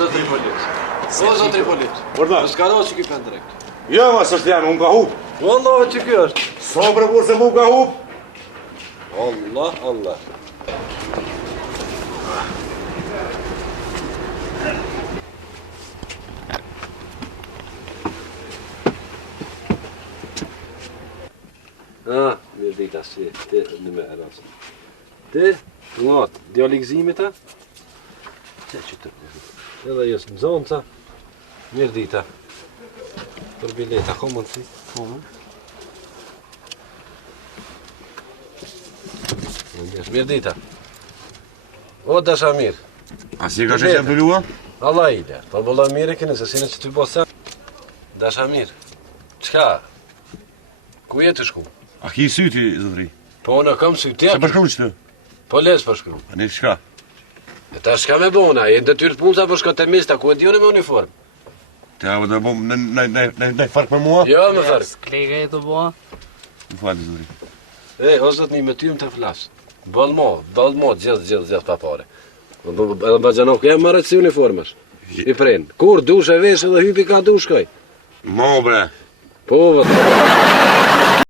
zotri polic. O zotri polic. Përna? Në s'ka do që ki pen drejt. Jo, ma së jam, unë ka hup. Wallah, që kjo është? Sa për se mu ka hup? Allah, Allah. Mirë dita si, ti në me e rasë. Ti, të ngatë, djali gëzimit ta? Që të përë. Edhe jesë në zonë ta. Mirë dita. Për bileta, ko mund si? Mirë dita. O, dasha mirë. A si ka që që të lua? Allah i le, për bëlloj mirë e kënë, se sine që të bësa. Dasha mirë. Qka? Ku jetë shku? A ki syti, zotri? Po, në kam syti. Se përshkru që të? Po lesë përshkru. A ne shka? E ta shka me bona, e në të tyrë punësa për shko të mista, ku e dione me uniform? Te avë dhe bom, nej fark për mua? Jo, me fark. Klege e të boa? Në falë, zotri. E, o zot një me ty më të flasë. Balmo, gjithë pa pare. Edhe Bajanov, ke marrë si uniformash? I prenë. Kur, dush e vesh edhe hypi ka dush kaj? Mo, bre. Po, vëtë.